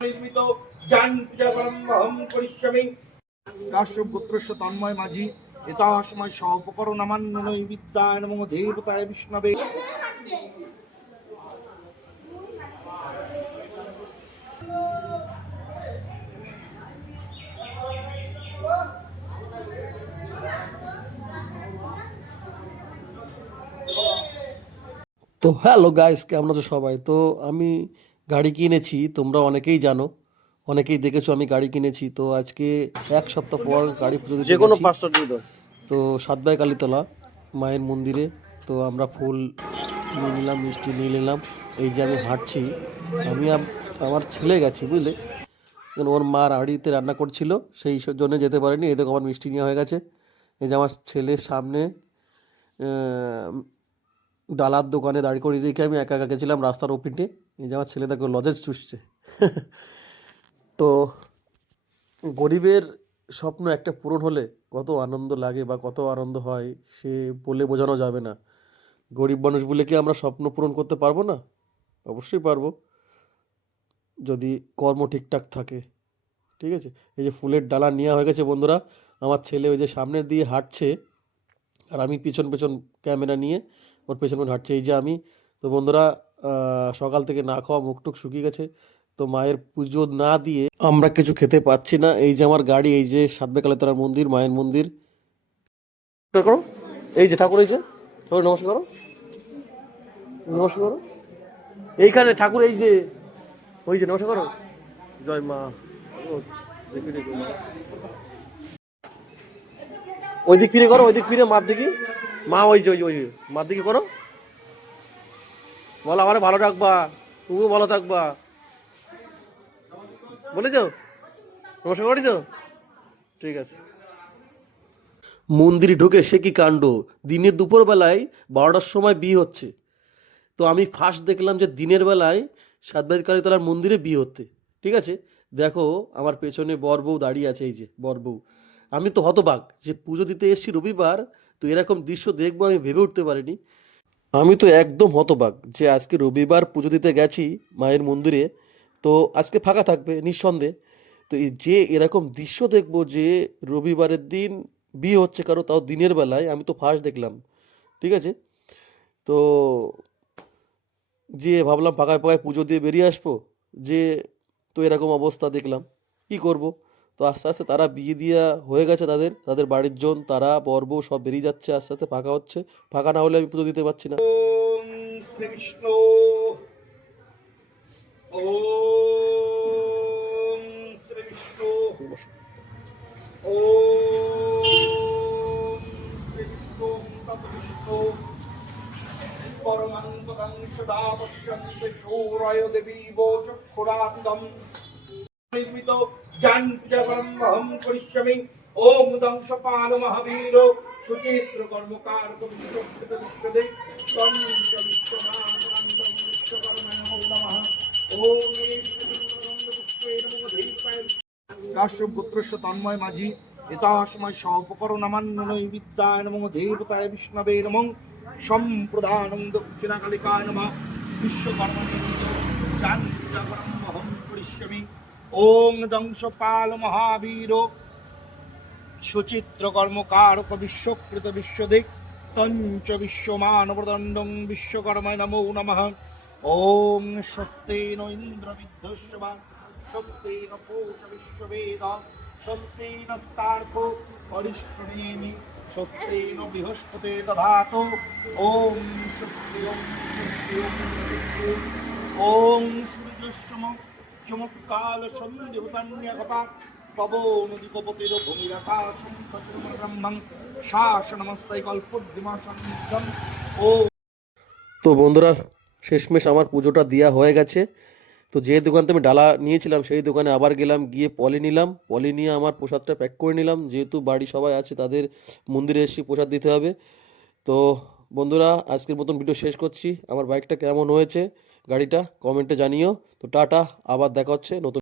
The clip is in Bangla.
নির্মিত জান পূজা পরমহং করিষ্যামি কাশ্যপপুত্রস্য তন্ময় মাঝি এতাসময় সহপকরণমান্যৈ বিদ্যায় নমো দেবতায় বিষ্ণবে। তো হ্যালো গাইস, কেমন আছো সবাই? তো আমি গাড়ি কিনেছি, তোমরা অনেকেই জানো, অনেকেই দেখেছো আমি গাড়ি কিনেছি। তো আজকে এক সপ্তাহ পর গাড়ি পুজো দিতে গেছি। তো সাতবাই কালীতলা মায়ের মন্দিরে। তো আমরা ফুল নিয়ে নিলাম, মিষ্টি নিয়ে নিলাম। এই যে আমি হাঁটছি, আমি আমার ছেলে গেছি বুঝলে, কারণ ওর মা বাড়িতে রান্না করছিল, সেই জন্য যেতে পারেনি। এই দেখো আমার মিষ্টি নেওয়া হয়ে গেছে। এই যে আমার ছেলের সামনে ডালার দোকানে দাঁড় করিয়ে রেখে আমি একা একা গেছিলাম রাস্তার ওপিটে। এই যে আমার ছেলে তাকে লজেন্স চুষছে। তো গরিবের স্বপ্ন একটা পূরণ হলে কত আনন্দ লাগে বা কত আনন্দ হয় সে বলে বোঝানো যাবে না। গরিব মানুষ বলে কি আমরা স্বপ্ন পূরণ করতে পারবো না? অবশ্যই পারবো, যদি কর্ম ঠিকঠাক থাকে। ঠিক আছে, এই যে ফুলের ডালা নেওয়া হয়ে গেছে বন্ধুরা। আমার ছেলে ওই যে সামনের দিয়ে হাঁটছে, আর আমি পিছন পেছন ক্যামেরা নিয়ে ওর পেছন পেছন হাঁটছি। এই যে আমি, তো বন্ধুরা, সকাল থেকে না খাওয়া, মুখ টুক শুকিয়ে গেছে। তো মায়ের পুজো না দিয়ে আমরা কিছু খেতে পাচ্ছি না। এই যে আমার গাড়ি, এই যে সাতবেকালেতলার মন্দির, মায়ের মন্দির। নমস্কার করো, এই যে ঠাকুর, এই যে ঠাকুর নমস্কার করো, নমস্কার করো। এইখানে ঠাকুর, এই যে ওই যে নমস্কার করো। জয় মা। ওই দিক ফিরে করো, ওই দিক ফিরে মার দিকে। মা ওই যে ওই মার দিকে করো। বলো আমার ভালো রাখবা, তুমিও ভালো থাকবা, বলেছ? নমস্কার করেছ? ঠিক আছে। মন্দিরে ঢুকে সে কি কাণ্ড! দিনের দুপুরবেলায় 12টার সময় বিয়ে হচ্ছে। তো আমি ফার্স্ট দেখলাম যে দিনের বেলায় সাতবাই কালীতলার মন্দিরে বিয়ে হতে। ঠিক আছে, দেখো আমার পেছনে বর বউ দাঁড়িয়ে আছে, এই যে বর বউ। আমি তো হতবাক যে পুজো দিতে এসেছি রবিবার, তো এরকম দৃশ্য দেখবো আমি ভেবে উঠতে পারিনি। আমি তো একদম হতবাক যে আজকে রবিবার পুজো দিতে গেছি মায়ের মন্দিরে, তো আজকে ফাঁকা থাকবে নিঃসন্দেহে। তো এই যে এরকম দৃশ্য দেখবো যে রবিবারের দিন বিয়ে হচ্ছে কারো, তাও দিনের বেলায়, আমি তো ফার্স্ট দেখলাম। ঠিক আছে, তো যে ভাবলাম ফাঁকায় ফাঁকায় পুজো দিয়ে বেরিয়ে আসবো, যে তো এরকম অবস্থা দেখলাম, কি করব। তো আস্তে আস্তে তারা বিয়ে দিয়া হয়ে গেছে, তাদের তাদের বাড়ির জন, তারা পর্ব সব বেরিয়ে যাচ্ছে, আস্তে আস্তে ফাঁকা হচ্ছে। ফাঁকা না হলে আমি পুজো দিতে পারছি না। ওম শ্রী বিষ্ণু ওম শ্রী বিষ্ণু ওম শ্রী বিষ্ণু তত বিষ্ণু পরমং পদং সদা পশ্যন্তে শৌরায় দেবীব চক্ষুরাতিদম নির্মিত জান পূজা পরমহং করিষ্যামি। ওম দংশপাল মহাবীর সুচিত্র কর্মকার বিশ্বকৃত বিশ্বদে তঞ্চ বিশ্বমানন্দং বিশ্বকর্মায় নমো নমঃ। ওম কাশ্যপপুত্রস্য তন্ময় মাঝি এতাসময় সহপকরণমান্যৈ বিদ্যায় নমো দেবতায় বিষ্ণবে নমঃ। সম্প্রদানং দক্ষিণাকালিকায় নমঃ। বিশ্বকর্মা জান পূজা পরমহং করিষ্যামি। ওং দংশপাল মহাবীর সুচিত্র কর্মকারক বিশ্বকৃত বিশ্বদিক তঞ্চ বিশ্বমানবদণ্ডং বিশ্বকর্মায় নমো নমঃ। ওং স্বস্তেন ইন্দ্র বিদ্ধস্বা স্বস্তেন পূষা বিশ্ববেদ স্বস্তেন স্তার্কো অরিষ্টনেমি স্বস্তেন বৃহস্পতি দধাতু। ওং স্বস্তি ওং স্বস্তি ওং স্বস্তি। ওং সূর্যস্যম চমৎকাল সন্ধিহুতান্যগতা পবো নদীপতির ভূমিরাকাশং ব্রহ্মং শাসনমস্তাই কল্পদ্দিমাসন্নিধম। ও তো বন্ধুরা, শেষমেশ আমার পুজোটা দেওয়া হয়ে গেছে। তো যে দোকান থেকে আমি ডালা নিয়েছিলাম সেই দোকানে আবার গেলাম, গিয়ে পলি নিলাম। পলি নিয়ে আমার প্রসাদটা প্যাক করে নিলাম, যেহেতু বাড়ি সবাই আছে তাদের মন্দিরে এসে প্রসাদ দিতে হবে। তো বন্ধুরা, আজকের মতন ভিডিও শেষ করছি। আমার বাইকটা কেমন হয়েছে, গাড়িটা কমেন্টে জানিও। তো টাটা, আবার দেখা হচ্ছে নতুন